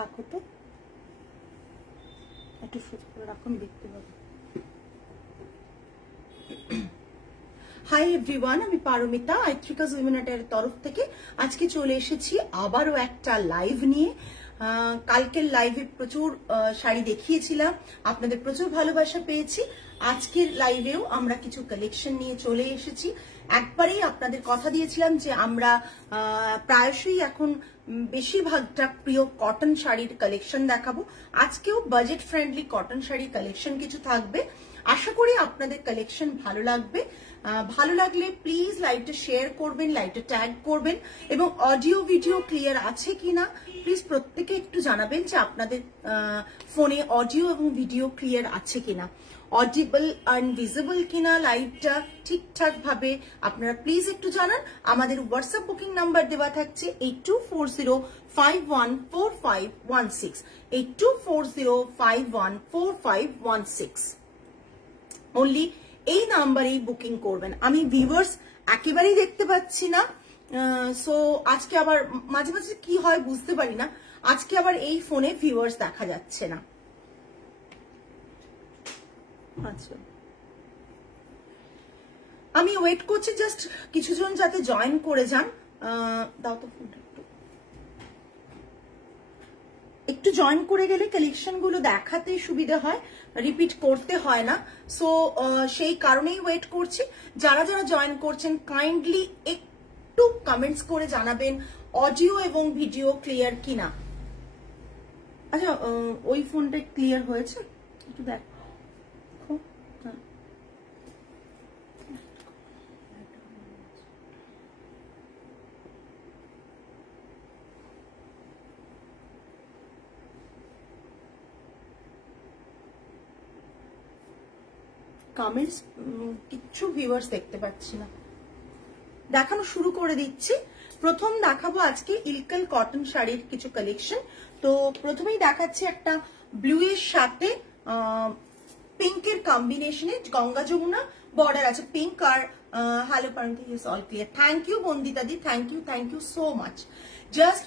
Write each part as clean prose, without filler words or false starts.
রাখো তো, একটু সোজা করে রাখো, আমি দেখতে পাবো। হাই এভরিওয়ান, আমি পারমিতা আইত্রিকাস উইমেন অ্যাটায়ারের তরফ থেকে আজকে চলে এসেছি আবারও একটা লাইভ নিয়ে। কালকের লাইভে প্রচুর শাড়ি দেখিয়েছিলাম, আপনাদের প্রচুর ভালোবাসা পেয়েছি। আজকের লাইভেও আমরা কিছু কালেকশন নিয়ে চলে এসেছি। একবারেই আপনাদের কথা দিয়েছিলাম যে আমরা প্রায়শই এখন বেশিরভাগটা প্রিয় কটন শাড়ির কালেকশন দেখাবো। আজকেও budget friendly cotton sari collection কিছু থাকবে। আশা করি আপনাদের কালেকশন ভালো লাগবে। ভালো লাগলে প্লিজ লাইভটা শেয়ার করবেন, লাইভটা ট্যাগ করবেন, এবং অডিও ভিডিও ক্লিয়ার আছে কিনা প্লিজ প্রত্যেকে একটু জানাবেন যে আপনাদের ফোনে অডিও এবং ভিডিও ক্লিয়ার আছে কিনা, অডিবল অ্যান্ড ভিজিবল কিনা, লাইভটা ঠিকঠাক ভাবে আপনারা প্লিজ একটু জানান। আমাদের হোয়াটসঅ্যাপ বুকিং নাম্বার দেওয়া থাকছে 8240514516, 8240514516। অনলি এই নাম্বারেই বুকিং করবেন। আমি ভিউয়ার্স একেবারেই দেখতে পাচ্ছি না, সো আজকে আবার মাঝে মাঝে কি হয় বুঝতে পারি না, আজকে আবার এই ফোনে ভিউয়ার্স দেখা যাচ্ছে না। আচ্ছা, আমি ওয়েট করছি জাস্ট কিছুজন যাতে জয়েন করে যান। দাও তো ফোনটা একটু জয়েন করে গেলে কালেকশন গুলো দেখাতে সুবিধা হয়, রিপিট করতে হয় না। সো সেই কারণেই ওয়েট করছি। যারা যারা জয়েন করছেন কাইন্ডলি একটু কমেন্টস করে জানাবেন অডিও এবং ভিডিও ক্লিয়ার কিনা। আচ্ছা, ওই ফোনটা ক্লিয়ার হয়েছে একটু দেখ। কমেন্টস কিচ্ছু ভিউয়ার্স দেখতে পাচ্ছি না, দেখানো শুরু করে দিচ্ছি। প্রথম দেখাবো আজকে ইলকাল কটন শাড়ির কিছু কালেকশন। তো প্রথমেই দেখাচ্ছি একটা ব্লু এর সাথে পিঙ্কের কম্বিনেশনে গঙ্গা যমুনা বর্ডার আছে, পিঙ্ক আর hello Paromita is all clear. Thank you Bandita দি, thank you so much. Just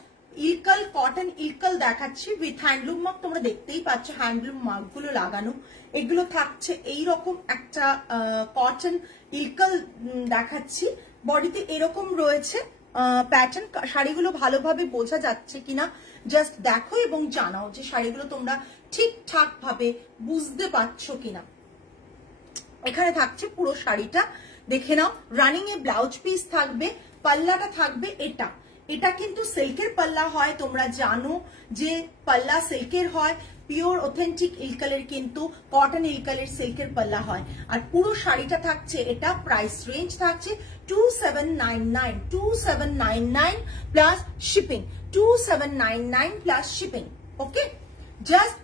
Ilkal cotton Ilkal দেখাচ্ছি উইথ হ্যান্ডলুম মার্ক, তোমরা দেখতেই পাচ্ছ হ্যান্ডলুম মার্ক গুলো লাগানো। এগুলো থাকছে এইরকম একটা কটন ইলকাল দেখাচ্ছি, বডিতে এরকম রয়েছে প্যাটার্ন। শাড়িগুলো ভালোভাবে বোঝা যাচ্ছে কিনা জাস্ট দেখো এবং জানাও যে শাড়িগুলো তোমরা ঠিকঠাক ভাবে বুঝতে পারছো কিনা। এখানে থাকছে পুরো শাড়িটা, দেখে নাও। রানিং এ ব্লাউজ পিস থাকবে, পাল্লাটা থাকবে এটা। এটা কিন্তু সিল্কের পাল্লা হয়, তোমরা জানো যে পাল্লা সিল্কের হয়। পিওর অথেন্টিক ইলকালের কিন্তু কটন ইলকালের সিল্কের পাল্লা হয়। আর পুরো শাড়িটা থাকছে এটা, প্রাইস রেঞ্জ থাকছে 2799 প্লাস শিপিং, 2799 প্লাস শিপিং। ওকে, জাস্ট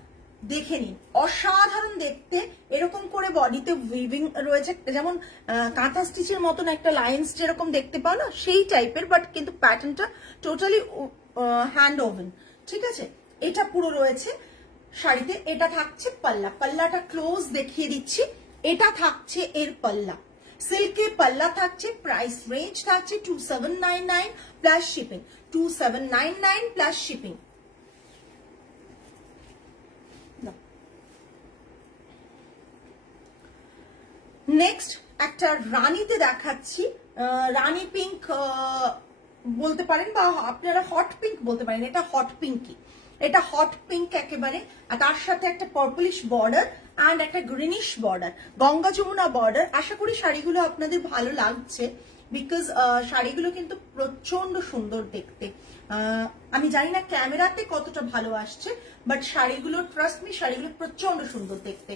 দেখে নিন, অসাধারণ দেখতে। এরকম করে বডিতে উইভিং রয়েছে, যেমন কাঁথা স্টিচের মতন একটা লাইন্স যেরকম দেখতে পাও না, সেই টাইপের, বাট কিন্তু প্যাটার্নটা টোটালি হ্যান্ড ওভেন। ঠিক আছে, এটা পুরো রয়েছে শাড়িতে। এটা থাকছে পাল্লা, পাল্লাটা ক্লোজ দেখিয়ে দিচ্ছি। এটা থাকছে এর পাল্লা, সিল্কের পাল্লা থাকছে। প্রাইস রেঞ্জ থাকছে 2799 plus shipping, 2799 plus shipping. Next একটা রানীতে দেখাচ্ছি, রানী পিঙ্ক বলতে পারেন বা আপনারা হট পিঙ্ক বলতে পারেন। এটা হট পিঙ্কই, এটা হট পিঙ্ক একেবারে। আর তার সাথে একটা পার্পলিশ বর্ডার অ্যান্ড একটা greenish border, Ganga Jamuna border. আশা করি শাড়িগুলো আপনাদের ভালো লাগছে, বিকজ শাড়িগুলো কিন্তু প্রচন্ড সুন্দর দেখতে। আমি জানি না ক্যামেরাতে কতটা ভালো আসছে, বাট শাড়িগুলো ট্রাস্ট মি, শাড়িগুলো প্রচন্ড সুন্দর দেখতে।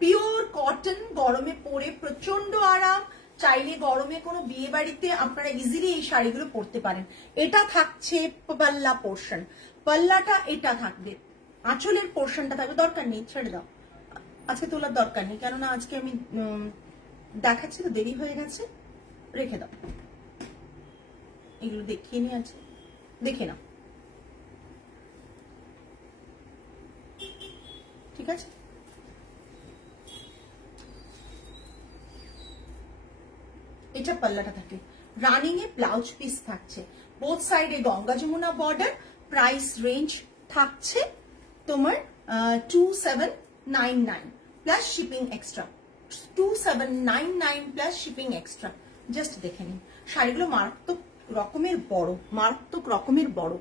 পিওর কটন, গরমে পরে প্রচন্ড আরাম। চাইলে গরমে কোনো বিয়ে বাড়িতে আপনারা ইজিলি এই শাড়িগুলো পরতে পারেন। এটা থাকছে পাল্লা পোর্শন, পাল্লাটা এটা থাকবে, আঁচলের পোর্শনটা থাকবে। দরকার নেই, ছেড়ে দাও, আজকে তোলার দরকার নেই, কেননা আজকে আমি দেখাচ্ছি তো দেরি হয়ে গেছে, রেখে দাও। এগুলো দেখিয়ে নিয়ে আছে, দেখে নাও। ঠিক আছে, এটা পাল্লাটা থাকে। রানিং এ ব্লাউজ পিস থাকছে, বোথ সাইডে Ganga Jamuna border, price range থাকছে তোমার 2799 plus shipping extra, 2799 plus shipping extra. Just দেখে নিন, শাড়িগুলো মারাত্মক রকমের বড়, মারাত্মক রকমের বড়।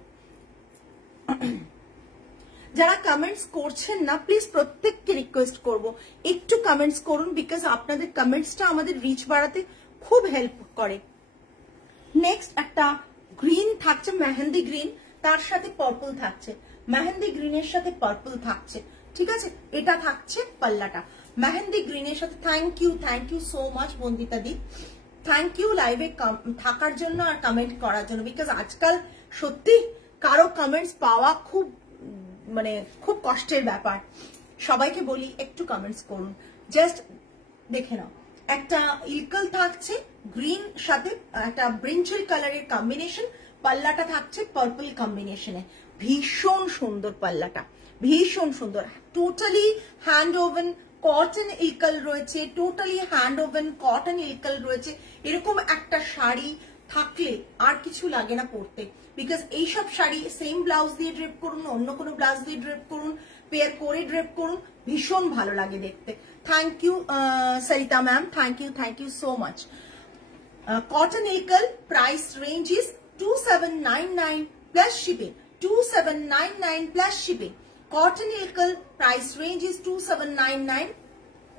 যারা কমেন্টস করছেন না, প্লিজ প্রত্যেককে রিকোয়েস্ট করব একটু কমেন্টস করুন, বিকজ আপনাদের কমেন্টসটা আমাদের রিচ বাড়াতে খুব হেল্প করে। নেক্সট একটা গ্রিন থাকছে, মেহেন্দি গ্রিন, তার সাথে পার্পল থাকছে, মেহেন্দি গ্রিনের সাথে পার্পল থাকছে, ঠিক আছে। এটা থাকছে পাল্লাটা মেহেন্দি গ্রিনের সাথে। Thank you so much Bandita দি, থ্যাংক ইউ লাইভে থাকার জন্য আর কমেন্ট করার জন্য, বিকজ আজকাল সত্যি কারো কমেন্টস পাওয়া খুব মানে খুব কষ্টের ব্যাপার। সবাইকে বলি একটু কমেন্টস করুন, জাস্ট দেখে নাও। একটা ইলকাল থাকছে গ্রিন সাথে একটা ব্রিঞ্জল কালারের কম্বিনেশন, পাল্লাটা থাকছে পার্পল কম্বিনেশনে। ভীষণ সুন্দর পাল্লাটা, ভীষণ সুন্দর, totally hand woven cotton Ilkal রয়েছে, totally hand woven cotton Ilkal রয়েছে। এরকম একটা শাড়ি থাকলে আর কিছু লাগে না পরতে, বিকজ এইসব শাড়ি সেম ব্লাউজ দিয়ে ড্রেপ করুন, অন্য কোনো ব্লাউজ দিয়ে ড্রেপ করুন, পেয়ার করে ড্রেপ করুন, ভীষণ ভালো লাগে দেখতে। Thank you Sarita ma'am, thank you so much. Cotton Ilkal price range is 2799 plus shipping, 2799 plus shipping. Cotton Ilkal price range is 2799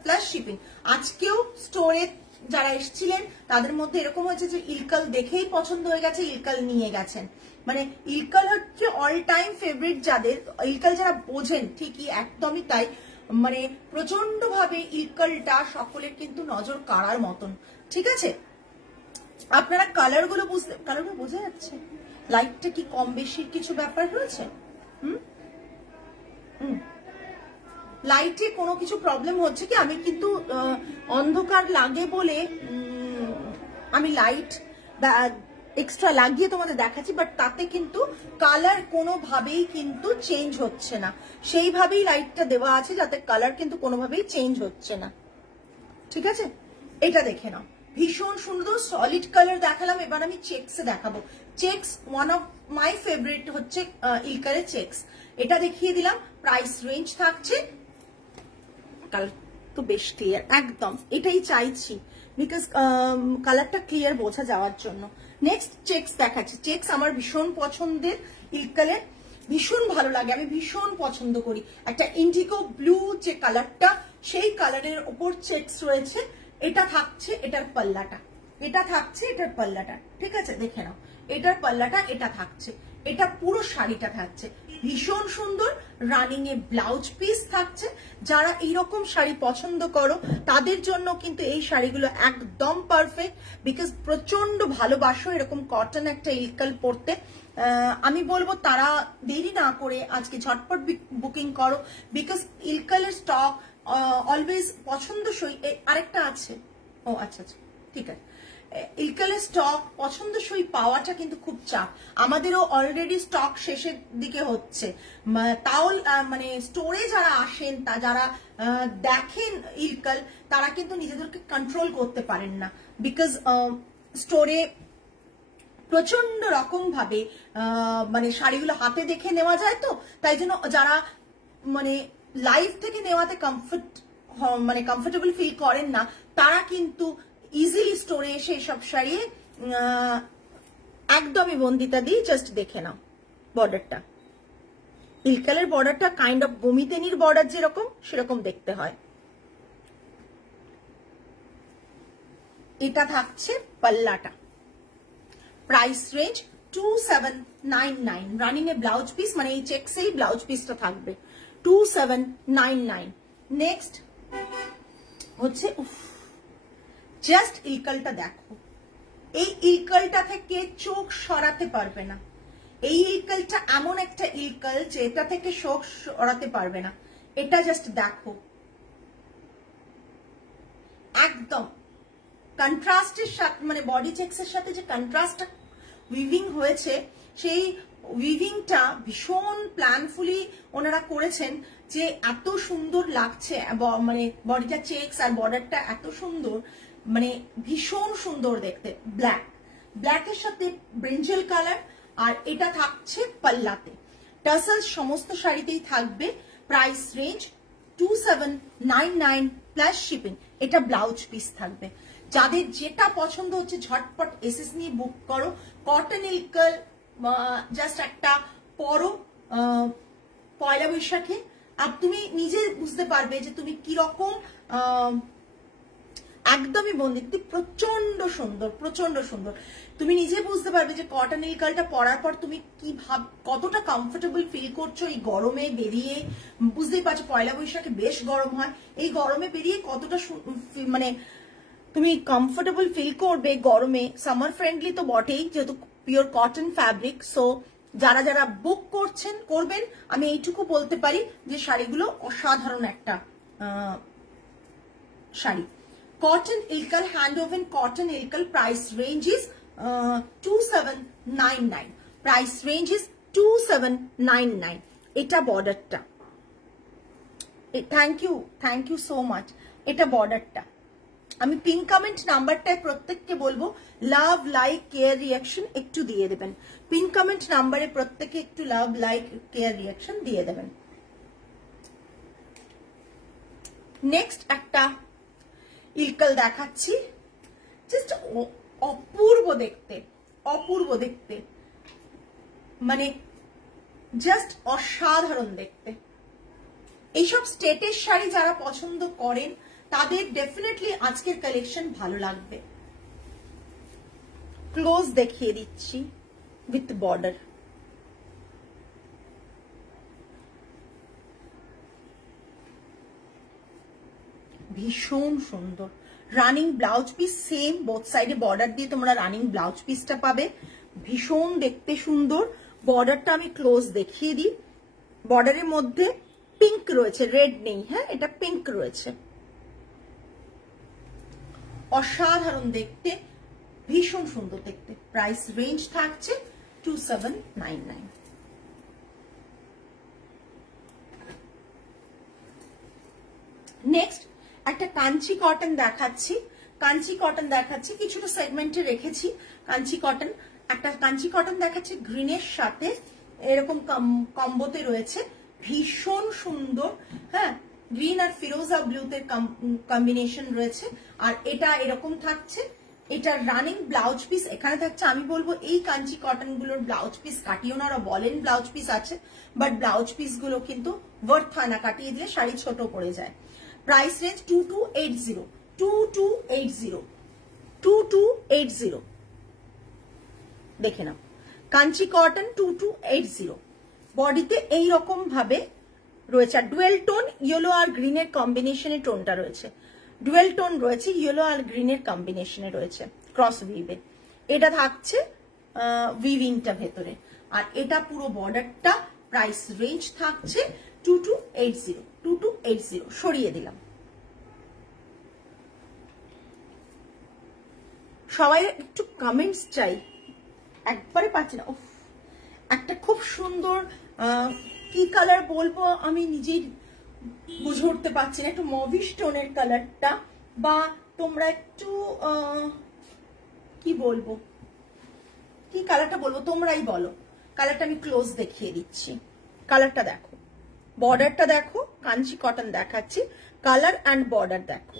plus shipping. আজকেও স্টোরে যারা এসেছিলেন তাদের মধ্যে এরকম হয়েছে যে ইলকাল দেখেই পছন্দ হয়ে গেছে, ইলকাল নিয়ে গেছেন। মানে ইলকাল হচ্ছে অল টাইম ফেভারিট যাদের, ইলকাল যারা বোঝেন ঠিকই একদমই তাই, মানে প্রচন্ড ভাবে ইলকালটা সকলের কিন্তু নজর কাড়ার মতন, ঠিক আছে। আপনারা কালারগুলো বুঝতে, কালারগুলো বোঝা যাচ্ছে, লাইটটা কি কম বেশির কিছু ব্যাপার রয়েছে? লাইটে কোনো কিছু প্রবলেম হচ্ছে কি? আমি কিন্তু অন্ধকার লাগে বলে আমি লাইট এক্সট্রা লাগিয়ে তোমাদের দেখাচ্ছি, বাট তাতে কিন্তু কালার কোনোভাবেই কিন্তু চেঞ্জ হচ্ছে না, সেইভাবেই লাইটটা দেওয়া আছে যাতে কালার কিন্তু কোনোভাবেই চেঞ্জ হচ্ছে না, ঠিক আছে। এটা দেখে নাও, ভীষণ সুন্দর সলিড কালার দেখালাম, এবার আমি চেক্সে দেখাবো। Checks one of my favourite হচ্ছে ইলকালের চেক্স, এটা দেখিয়ে দিলাম। প্রাইস রেঞ্জ থাকছে, কালার তো বেশ ক্লিয়ার, একদম এটাই চাইছি বিকজ কালারটা ক্লিয়ার বোঝা যাওয়ার জন্য। নেক্সট চেক্স দেখাচ্ছি, চেক্স আমার ভীষণ পছন্দের ইলকালের, ভীষণ ভালো লাগে, আমি ভীষণ পছন্দ করি। একটা ইন্ডিগো ব্লু যে কালারটা, সেই কালারের উপর চেক্স রয়েছে। এটা থাকছে এটার পাল্লাটা, এটা থাকছে এটার পাল্লাটা, ঠিক আছে, দেখে নাও এটার পাল্লাটা, এটা থাকছে, এটা পুরো শাড়িটা থাকছে ভীষণ সুন্দর। রানিং এ ব্লাউজ পিস থাকছে। যারা এইরকম শাড়ি পছন্দ করো তাদের জন্য কিন্তু এই শাড়িগুলো একদম পারফেক্ট, বিকজ প্রচন্ড ভালোবাসো এরকম কটন একটা ইলকাল পরতে। আমি বলবো তারা দেরি না করে আজকে ঝটপট বুকিং করো, বিকজ ইলকালের স্টক অলওয়েজ পছন্দসই। আরেকটা আছে, ও আচ্ছা আচ্ছা ঠিক আছে, ইলকালের স্টক পছন্দসই পাওয়াটা কিন্তু খুব চাপ। আমাদেরও অলরেডি স্টক শেষের দিকে হচ্ছে, তাও মানে স্টোরে যারা আসেন, যারা দেখেন ইলকাল, তারা কিন্তু নিজেদেরকে কন্ট্রোল করতে পারেন না, বিকজ স্টোরে প্রচন্ড রকম ভাবে মানে শাড়িগুলো হাতে দেখে নেওয়া যায়, তো তাই জন্য যারা মানে লাইভ থেকে নেওয়াতে কমফোর্টেবল ফিল করেন না, তারা কিন্তু ইজিলি স্টোরে এসে সব শাড়ি একদমই বন্দিতা দিই। জাস্ট দেখে নাও বর্ডারটা, ইলকালের বর্ডারটা কাইন্ড অফ বমিতেনির বর্ডার যেরকম সেরকম দেখতে হয়। এটা থাকছে পাল্লাটা, প্রাইস রেঞ্জ 2799, রানিং এ ব্লাউজ পিস, মানে এই চেকসেই ব্লাউজ পিসটা থাকবে 2799। নেক্সট হচ্ছে জাস্ট ইলকালটা দেখো, এই ইলকালটা থেকে চোখ সরাতে পারবে না। এই ইলকালটা এমন একটা ইলকাল যে এটা থেকে চোখ সরাতে পারবে না। এটা জাস্ট দেখো, একদম কন্ট্রাস্টের সাথে, মানে বডি চেক্সের সাথে যে কন্ট্রাস্টটা উইভিং হয়েছে, সেই উইভিংটা ভীষণ প্ল্যানফুলি ওনারা করেছেন, যে এত সুন্দর লাগছে, মানে বডিটা চেক্স আর বর্ডারটা এত সুন্দর, মানে ভীষণ সুন্দর দেখতে। ব্ল্যাকের সাথে ব্রিঞ্জল কালার, আর এটা থাকছে পাল্লাতে। টাসেল সমস্ত শাড়িতেই থাকবে। Price range 2799 plus shipping. এটা ব্লাউজ পিস থাকবে। যাদের যেটা পছন্দ হচ্ছে ঝটপট এসএস নিয়ে বুক করো। কটন ইলকাল জাস্ট একটা পরো পয়লা বৈশাখে, আর তুমি নিজে বুঝতে পারবে যে তুমি কিরকম একদমই বন্দি, প্রচন্ড সুন্দর, প্রচন্ড সুন্দর। তুমি নিজে বুঝতে পারবে যে কটন ইলকালটা পরার পর তুমি কি কতটা কমফোর্টেবল ফিল করছো এই গরমে বেরিয়ে। বুঝতেই পারছো পয়লা বৈশাখে বেশ গরম হয়, এই গরমে বেরিয়ে কতটা মানে তুমি কমফোর্টেবল ফিল করবে গরমে। সামার ফ্রেন্ডলি তো বটেই, যেহেতু পিওর কটন ফ্যাব্রিক। সো যারা যারা বুক করবেন, আমি এইটুকু বলতে পারি যে শাড়িগুলো অসাধারণ একটা sari. Cotton Ilkal, hand woven cotton Ilkal, price range is 2799। Price range is 2799। এটা বর্ডারটা। Thank you so much. এটা বর্ডারটা। আমি পিন কমেন্ট নাম্বারটায় প্রত্যেককে বলবো লাভ লাইক কেয়ার রিয়াকশন একটু দিয়ে দেবেন। পিন কমেন্ট নাম্বারে প্রত্যেকে একটু লাভ লাইক কেয়ার রিয়াকশন দিয়ে দেবেন। নেক্সট একটা ইলকাল দেখাচ্ছি, জাস্ট অপূর্ব দেখতে, অপূর্ব দেখতে, মানে জাস্ট অসাধারণ দেখতে। এইসব স্টেটের শাড়ি যারা পছন্দ করেন তাদের ডেফিনেটলি আজকের কালেকশন ভালো লাগবে। ক্লোজ দেখিয়ে দিচ্ছি উইথ বর্ডার। ভীষণ সুন্দর running blouse piece, same both সাইডে বর্ডার দিয়ে তোমরা রানিং ব্লাউজ পিসটা পাবে। ভীষণ দেখতে সুন্দর। বর্ডারটা আমি ক্লোজ দেখিয়ে দিই। বর্ডারের মধ্যে পিঙ্ক রয়েছে, রেড নেই। হ্যাঁ, এটা পিঙ্ক রয়েছে। অসাধারণ দেখতে, ভীষণ সুন্দর দেখতে। প্রাইস রেঞ্জ থাকছে 2799। নেক্সট একটা কাঞ্চি কটন দেখাচ্ছি। কাঞ্চি কটন দেখাচ্ছি, কিছুটা সেগমেন্টে রেখেছি কাঞ্চি কটন। একটা কাঞ্চি কটন দেখাচ্ছি গ্রিনের সাথে এরকম কম্বোতে রয়েছে, ভীষণ সুন্দর। হ্যাঁ, গ্রিন আর ফিরোজা ব্লুতে কম্বিনেশন রয়েছে। আর এটা এরকম থাকছে। এটা রানিং ব্লাউজ পিস এখানে থাকছে। আমি বলবো এই কাঞ্চি কটন গুলোর ব্লাউজ পিস কাটিও না। ওরা বলেন ব্লাউজ পিস আছে, বাট ব্লাউজ পিস গুলো কিন্তু ওয়ার্থ হয় না, কাটিয়ে দিলে শাড়ি ছোট পড়ে যায়। Price range 2280, 2280, 2280। দেখে নাও, কাঞ্চি কটন 2280। বডিতে এইরকম ভাবে রয়েছে। আর ডুয়েল টোন ইয়েলো আর গ্রিনের কম্বিনেশনে টোনটা রয়েছে। ডুয়েল টোন রয়েছে, ইয়েলো আর গ্রিনের কম্বিনেশনে রয়েছে ক্রস উইভে। এটা থাকছে উইভিংটা ভেতরে। আর এটা পুরো বর্ডারটা। প্রাইস রেঞ্জ থাকছে 2280, 2280। সরিয়ে দিলাম। সবাই একটু কমেন্টস চাই, একবারে পাচ্ছি না। একটা খুব সুন্দর, কি কালার বলবো আমি নিজেই বুঝে উঠতে পারছি না। একটু মভিশ টোনের কালারটা, বা তোমরা একটু কি বলবো, কি কালারটা বলবো তোমরাই বলো। কালারটা আমি ক্লোজ দেখিয়ে দিচ্ছি। কালারটা দেখো, বর্ডারটা দেখো। কাঞ্চি কটন দেখাচ্ছি, কালার অ্যান্ড বর্ডার দেখো।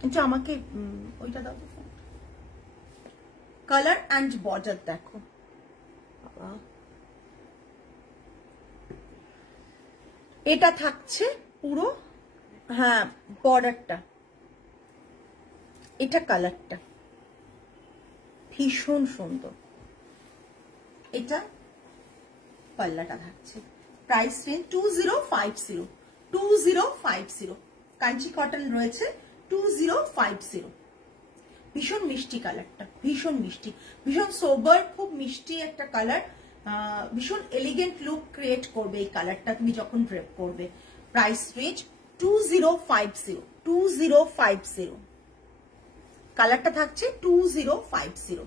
কিন্তু আমাকে ওইটা দাও, কালার অ্যান্ড বর্ডার দেখো। এটা থাকছে পুরো, হ্যাঁ বর্ডারটা, এটা কালারটা ভীষণ সুন্দর। এটা পাল্লাটা থাকছে। Price range 2050, 2050। কাঞ্চি কটন রয়েছে 2050। ভীষণ মিষ্টি কালারটা, ভীষণ মিষ্টি, ভীষণ সোবার, খুব মিষ্টি একটা কালার। ভীষণ এলিগেন্ট লুক ক্রিয়েট করবে এই কালারটা তুমি যখন ড্রেপ করবে। Price range 2050, 2050। কালারটা থাকছে 2050।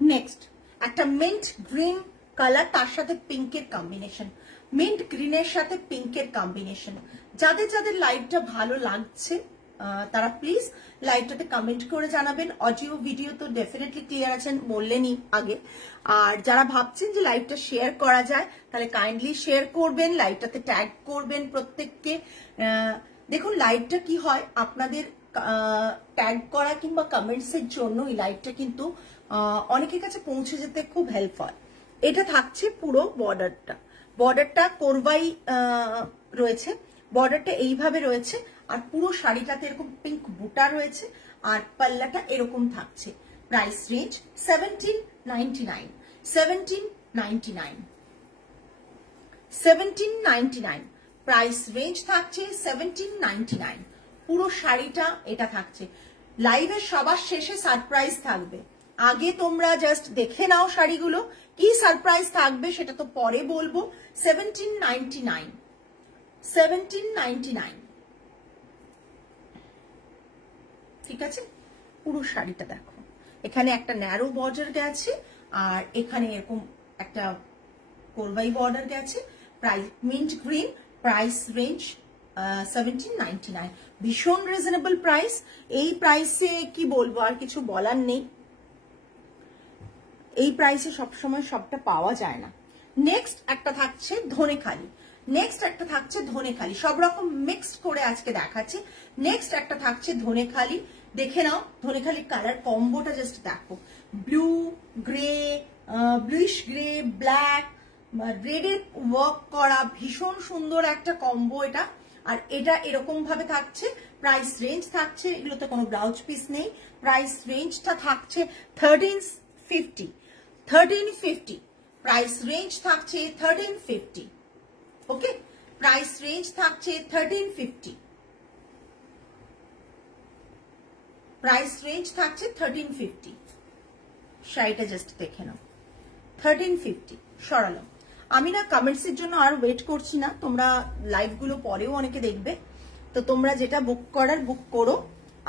নেক্সট একটা মিন্ট গ্রিন কালার, তার সাথে পিঙ্কের কম্বিনেশন, মিন্ট গ্রিনের সাথে পিঙ্কের কম্বিনেশন। যাদের যাদের লাইভটা ভালো লাগছে তারা প্লিজ লাইভটাতে কমেন্ট করে জানাবেন। অডিও ভিডিও তো ডেফিনেটলি ক্লিয়ার আছেন, বললেনই আগে। আর যারা ভাবছেন যে লাইভটা শেয়ার করা যায়, তাহলে কাইন্ডলি শেয়ার করবেন, লাইভটাতে ট্যাগ করবেন প্রত্যেককে। দেখুন লাইভটা কি হয়, আপনাদের ট্যাগ করা কিংবা কমেন্টস এর জন্য এই লাইভটা কিন্তু অনেকের কাছে পৌঁছে যেতে খুব হেল্প হয়। এটা থাকছে পুরো বর্ডারটা কোরবাই রয়েছে, বর্ডারটা এইভাবে রয়েছে, আর পুরো শাড়িটাতে এরকম পিঙ্ক বুটা রয়েছে, আর পাল্লাটা এরকম থাকছে। প্রাইস রেঞ্জ 1799, 1799, 1799 প্রাইস রেঞ্জ থাকছে 1799। পুরো শাড়িটা এটা থাকছে। লাইভের সবার শেষে সারপ্রাইজ থাকবে, আগে তোমরা জাস্ট দেখে নাও শাড়িগুলো, কি সারপ্রাইজ থাকবে সেটা তো পরে বলবো। 1799, 1799, ঠিক আছে। পুরো শাড়িটা দেখো, এখানে একটা ন্যারো বর্ডার গেছে, আর এখানে এরকম একটা কোরবাই বর্ডার গেছে। Price mint green, price range 1799, ভীষণ রিজনেবল প্রাইস। এই প্রাইসে কি বলবো, আর কিছু বলার নেই। এই প্রাইসে সবসময় সবটা পাওয়া যায় না। নেক্সট একটা থাকছে ধনেখালি, নেক্সট একটা থাকছে ধনেখালি, সব রকম মিক্সড করে আজকে দেখাচ্ছে। নেক্সট একটা থাকছে ধনেখালি, দেখে নাও ধনেখালির কালার কম্বোটা জাস্ট দেখো, blue grey, bluish grey, black, রেডের ওয়ার্ক করা, ভীষণ সুন্দর একটা কম্বো এটা। আর এটা এরকম ভাবে থাকছে। প্রাইস রেঞ্জ থাকছে, এগুলোতে কোনো ব্লাউজ পিস নেই, প্রাইস রেঞ্জটা থাকছে 1350, 1350 প্রাইস রেঞ্জ থাকছে 1350। ওকে, প্রাইস রেঞ্জ থাকছে 1350, প্রাইস রেঞ্জ থাকছে 1350। শাড়িটা জাস্ট দেখে নাও, 1350 সরালো। আমি না কমেন্টস এর জন্য আর ওয়েট করছি না, তোমরা লাইভ গুলো পরেও অনেকে দেখবে, তো তোমরা যেটা বুক করার বুক করো,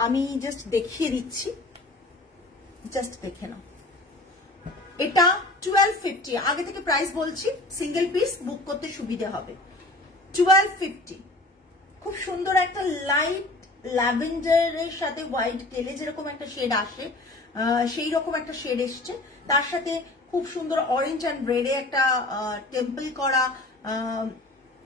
আমি জাস্ট দেখিয়ে দিচ্ছি, জাস্ট দেখে নাও। এটা 1250, আগে থেকে প্রাইস বলছি, সিঙ্গেল পিস বুক করতে সুবিধা হবে। 1250, খুব সুন্দর একটা লাইট ল্যাভেন্ডারের সাথে হোয়াইট গেলে যেরকম একটা শেড আসে, সেই রকম একটা শেড এসছে। তার সাথে খুব সুন্দর অরেঞ্জ অ্যান্ড রেডে একটা টেম্পল করা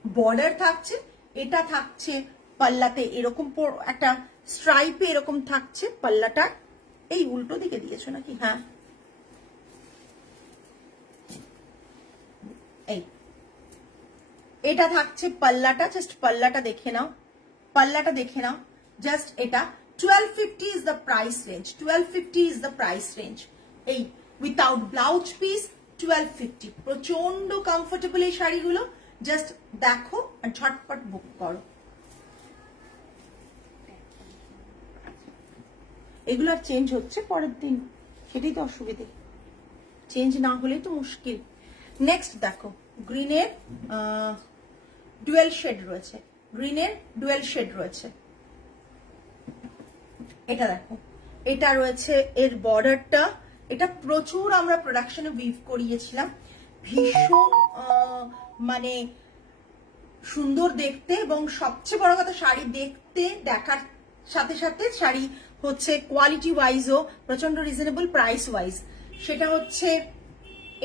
বর্ডার থাকছে। এটা থাকছে পাল্লাতে এরকম একটা স্ট্রাইপে এরকম থাকছে পাল্লাটা। এই উল্টো দিকে দিয়েছো নাকি? হ্যাঁ, এই এটা থাকছে পাল্লাটা, জাস্ট পাল্লাটা দেখে নাও, পাল্লাটা দেখে নাও জাস্ট। এটা 1250 is the price range, 1250 is the price range. এই উইথাউট ব্লাউজ পিস 1250, প্রচন্ড কমফোর্টেবল এই শাড়িগুলো। জাস্ট দেখো আর ঝটপট বুক করো। এগুলো আর চেঞ্জ হচ্ছে পরের দিন, সেটাই তো অসুবিধে, চেঞ্জ না হলেই তো মুশকিল। নেক্সট দেখো, গ্রিনের ডুয়েল শেড রয়েছে, গ্রিনের ডুয়েল শেড রয়েছে। এটা দেখো, এটা রয়েছে এর বর্ডারটা, এটা প্রচুর আমরা প্রোডাকশনে উইভ করিয়েছিলাম, ভীষণ মানে সুন্দর দেখতে, এবং সবচেয়ে বড় কথা শাড়ি দেখতে দেখার সাথে সাথে শাড়ি হচ্ছে কোয়ালিটি ওয়াইজও প্রচন্ড রিজনেবল, প্রাইস ওয়াইজ। সেটা হচ্ছে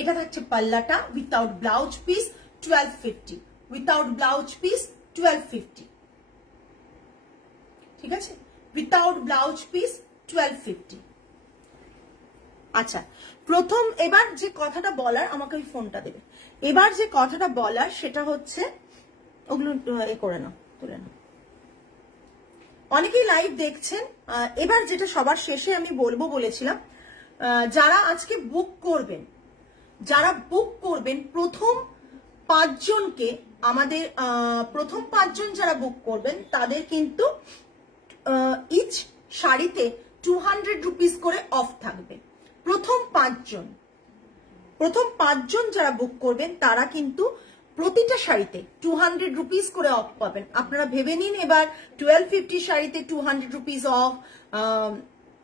এটা থাকছে পাল্লাটা without blouse piece 1250, without blouse piece 1250, ঠিক আছে, উইথাউট ব্লাউজ পিস 1250। আচ্ছা, প্রথম এবার যে কথাটা বলার, আমাকে ওই ফোনটা দেবে, এবার যে কথাটা বলার সেটা হচ্ছে, ওগুলো এ করে নাও, তুলে নাও। অনেকেই লাইভ দেখছেন, এবার যেটা সবার শেষে আমি বলবো বলেছিলাম, যারা আজকে বুক করবেন, যারা বুক করবেন প্রথম 5 জনকে, আমাদের প্রথম 5 জন যারা বুক করবেন তাদের কিন্তু ইচ শাড়িতে 200 রুপিস করে অফ থাকবে। প্রথম 5 জন, প্রথম 5 জন যারা বুক করবেন তারা কিন্তু প্রতিটা শাড়িতে 200 রুপিস করে অফ পাবেন। আপনারা ভেবে নিন এবার, 1250 শাড়িতে 200 রুপিস অফ,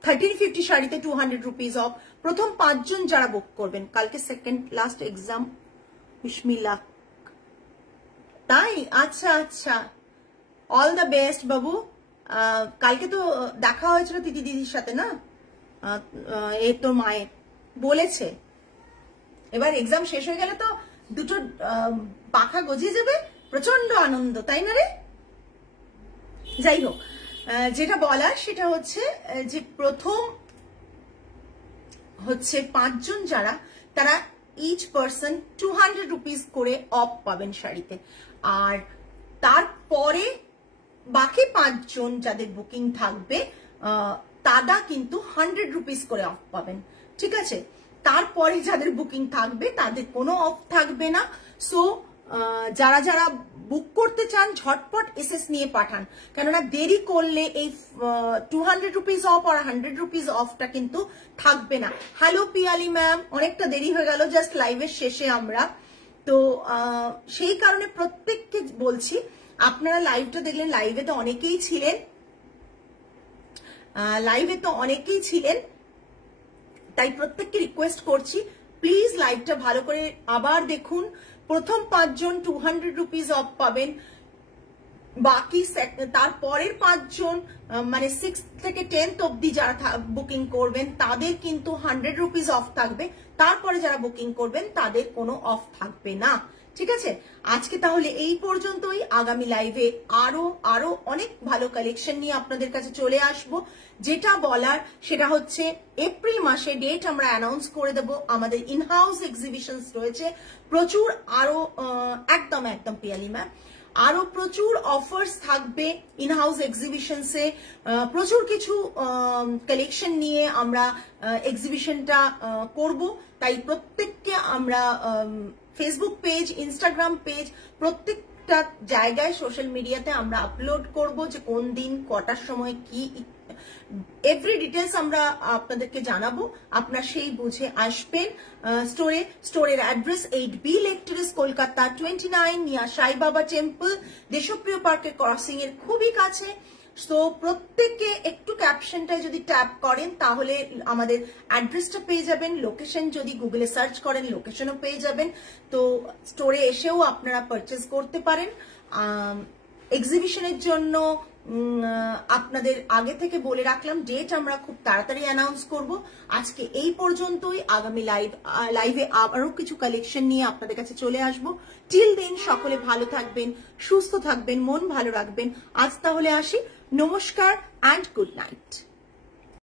1350 শাড়িতে 200 রুপিস অফ। প্রথম 5 জন যারা বুক করবেন, কালকে সেকেন্ড লাস্ট এক্সাম বিসমিল্লাহ। তাই? আচ্ছা আচ্ছা, অল দ্য বেস্ট বাবু। কালকে তো দেখা হয়েছিল তিথি দিদির সাথে না? এই তো মায়ের বলেছে এবার এক্সাম শেষ হয়ে গেলে তো দুটো পাখা গজিয়ে যাবে, প্রচন্ড আনন্দ, তাই না রে? যাই হোক, যেটা বলার সেটা হচ্ছে যে প্রথম হচ্ছে 5 জন যারা, তারা ইচ পার্সন 200 রুপিস করে অফ পাবেন শাড়িতে। আর তারপরে বাকি 5 জন যাদের বুকিং থাকবে তারা কিন্তু 100 রুপিস করে অফ পাবেন, ঠিক আছে? তারপরে যাদের বুকিং থাকবে তাদের কোনো অফ থাকবে না। সো যারা যারা বুক করতে চান ঝটপট এসএস নিয়ে পাঠান, কেননা দেরি করলে এই 200 রুপিস অফ আর 100 রুপিস অফটা কিন্তু থাকবে না। হ্যালো পিয়ালি ম্যাম, অনেকটা দেরি হয়ে গেল জাস্ট লাইভের শেষে আমরা, তো সেই কারণে প্রত্যেককে বলছি আপনারা লাইভটা দেখলেন, লাইভে তো অনেকেই ছিলেন, তাই প্রত্যেককে রিকোয়েস্ট করছি প্লিজ লাইভটা ভালো করে আবার দেখুন। প্রথম 5 জন 200 রুপিস অফ পাবেন, বাকি তারপরের 5 জন মানে 6 থেকে 10th অব্দি যারা বুকিং করবেন তাদের কিন্তু 100 রুপিস অফ থাকবে, তারপরে যারা বুকিং করবেন তাদের কোনো অফ থাকবে না, ঠিক আছে? আজকে তাহলে এই পর্যন্তই। আগামী লাইভে আরো অনেক ভালো কালেকশন নিয়ে আপনাদের কাছে চলে আসব। যেটা বলার সেটা হচ্ছে এপ্রিল মাসে ডেট আমরা অ্যানাউন্স করে দেব। আমাদের ইনহাউস এক্সিবিশনস রয়েছে প্রচুর, আরো একদম পিয়ালি ম্যাম, আরো প্রচুর অফার্স থাকবে ইনহাউস এক্সিবিশনসে। প্রচুর কিছু কালেকশন নিয়ে আমরা এক্সিবিশনটা করব, তাই প্রত্যেককে আমরা ফেসবুক পেজ, ইনস্টাগ্রাম পেজ, প্রত্যেকটা জায়গায় সোশ্যাল মিডিয়াতে আমরা আপলোড করব যে কোন দিন কটার সময় কি এভরি ডিটেলস আমরা আপনাদেরকে জানাবো। আপনারা সেই বুঝে আসবেন স্টোরের address 8B lake terrace, Kolkata 29 নিয়া সাই বাবা টেম্পল, দেশপ্রিয় পার্কের ক্রসিং এর খুবই কাছে। তো প্রত্যেককে একটু ক্যাপশনটায় যদি ট্যাপ করেন তাহলে আমাদের অ্যাড্রেসটা পেয়ে যাবেন, লোকেশন যদি গুগলে সার্চ করেন লোকেশনও পেয়ে যাবেন। তো স্টোরে এসেও আপনারা পারচেজ করতে পারেন। এক্সিবিশনের জন্য আপনাদের আগে থেকে বলে রাখলাম ডেট আমরা খুব তাড়াতাড়ি অ্যানাউন্স করব। আজকে এই পর্যন্তই, আগামী লাইভে আবারও কিছু কালেকশন নিয়ে আপনাদের কাছে চলে আসব। টিল দেন সকলে ভালো থাকবেন, সুস্থ থাকবেন, মন ভালো রাখবেন। আজ তাহলে আসি, নমস্কার অ্যান্ড গুড নাইট।